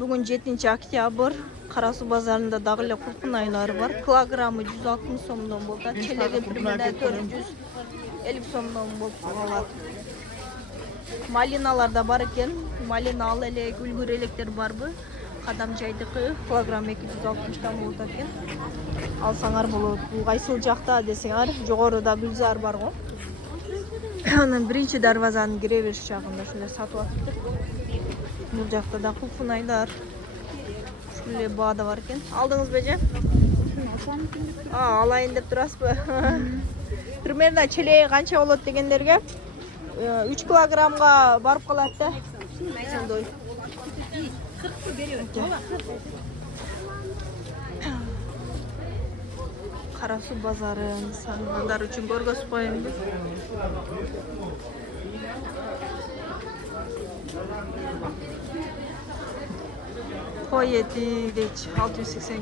Бүгін 7 октябрь. Карасуу базарында дагы эле кулпунайлар бар. Килограммы 160 сомдон болот. Челеги примерно 450 сомдон болуп калат. Малиналар да бар экен. Малина ал эле үлгүр электер барбы? Кадам жайдыкы килограмм 260 болот экен. Алсаңар болот. Бул кайсыл жакта десеңер, жогоруда гүлзар бар го. Анан биринчи дарбазанын кире бериш жагында ушулай сатып атыптыр. Бул жакта да кулпунайлар. Ушулай баада бар экен. Алдыңыз беже? Алайын деп турасызбы? Примерно челеги канча болот дегендерге 3 килограммга барып калат да. Сондай. Карасуу базарын сагынгандар үчүн көргөзүп коеюн деп. Кой эти дейчи 680